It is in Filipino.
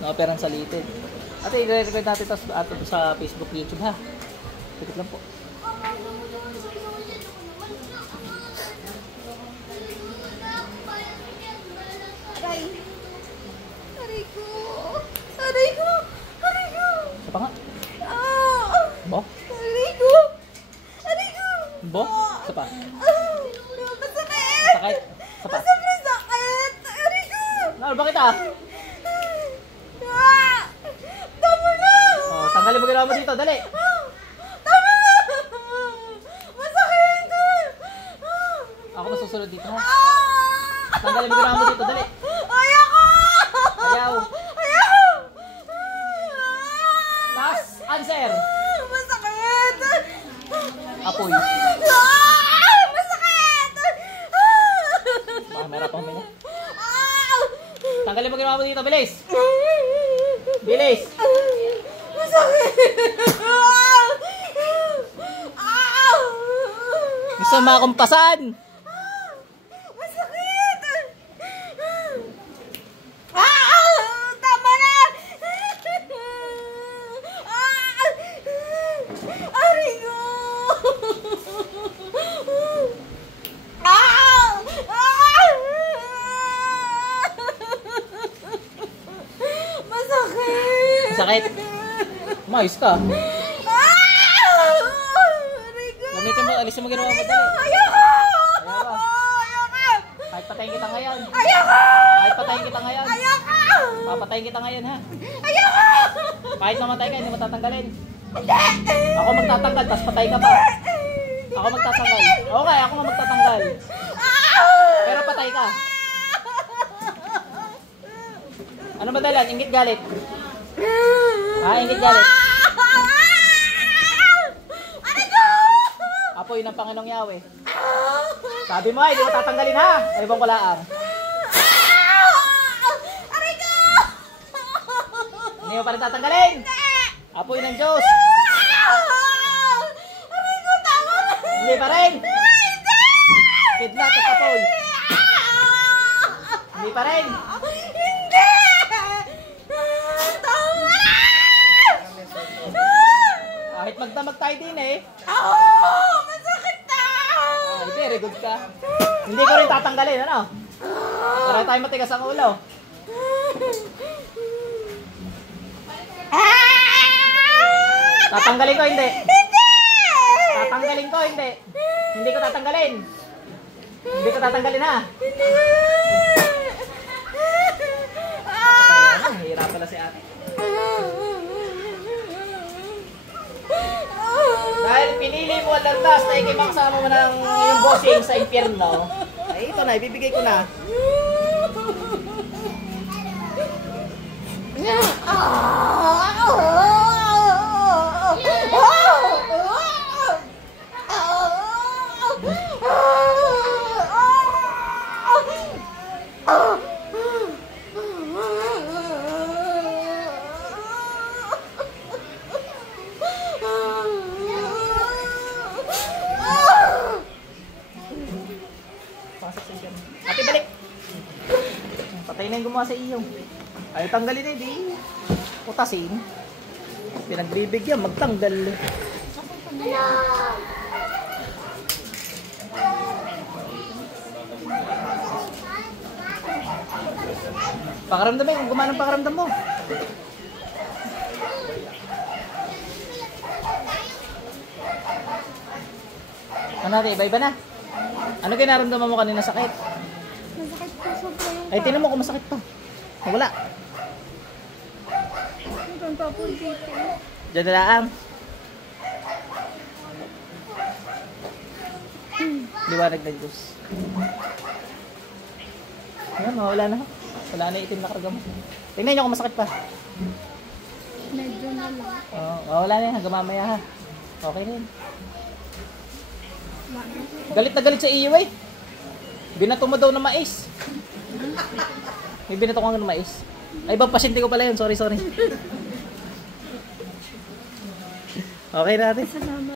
Na-operan sa litid. Ate, i-record natin ito sa Facebook, YouTube ha. Tikit lang po. Aray! Aray ko! Aray ko! Aray ko! Sa pa nga. Ah! Bo? Aray ko! Aray ko! Bo? Sa pa? Masakit! Sakit? Sa pa? Sobrang sakit! Aray ko! Ano, bakit ah? Ah! Tama na! Oh, tanggalin mo ginawa mo dito, dali. Tama na! Masakit! Ako masusunod dito ha. Ah! Tanggalin mo ginawa mo dito, dali. Ayoko! Ayaw. Ayoko! Last answer. Masakit! Apoy. Ah! Masakit! Baka meron pang minute. Ah! Tanggalin mo ginawa mo dito, bilis. Bilis. Masakit! Ah! Gusto mo mga kumpasan? Masakit! Ah! Tama na! Ah! Aray ko! Ah! Ah! Masakit! Sakit. Umayos ka. Aray ko! Gamitin mo, alisin mo ginawa mo, dali. Ayoko! Ayoko. Ayoko! Kahit patayin kita ngayon. Ayoko! Kahit patayin kita ngayon. Ayoko! Papatayin kita ngayon ha. Ayoko! Kahit mamatay ka, hindi mo tatanggalin. Hindi! Ako magtatanggal, tapos patay ka pa. Ako magtatanggal. Okay, ako nga magtatanggal. Pero patay ka. Ano ba dalan? Ingit galit. Ingit galit. Apoy ng Panginoong Yahweh. Sabi mo ay, hindi mo tatanggalin ha. Ay, ibang kulaang. Aray ko! Hindi mo pa rin tatanggalin. Apoy ng Diyos. Aray ko, tama na! Hindi pa rin. Kidnap at apoy. Hindi pa rin. Hindi! Tama na! Kahit magdamag tayo din eh. Masakit na! Ay, very good ka. Hindi ko rin tatanggalin, ano? Para tayo matigas ang ulo. Tatanggalin ko, hindi. Tatanggalin ko, hindi. Hindi ko tatanggalin. Hindi ko tatanggalin, ha? Kaya, hirap pala si ate. Dahil pinili mo ang landas na ikimaksama mo ng yung bossing sa impyerno, ay ito na, ibibigay ko na. Ate, balik! Patay na yung gumawa sa iyo. Ay, tanggalin eh, di. Putasin. Pinagbibigyan, magtanggal. Pakaramdam mo, kung gumana ang pakaramdam mo. Ano natin, iba-iba na. Ano kinaramdaman mo kanina, sakit? Masakit po sobra yung Ay, tinan mo kung masakit pa. Wala. parang papo dito. Diyan na lang. Liwanag ng Diyos. Ayan, wala na. Wala na itim na karga mo. Tingnan nyo kung masakit pa. Medyo na lang. Wala na yan. Hanggang mamaya ha. Okay na yun. Galit na galit sa iyo eh. Binato mo daw ng mais. May binato kang ng mais. Ay, ibang pasyente ko pala yun. Sorry. Okay natin. Salamat.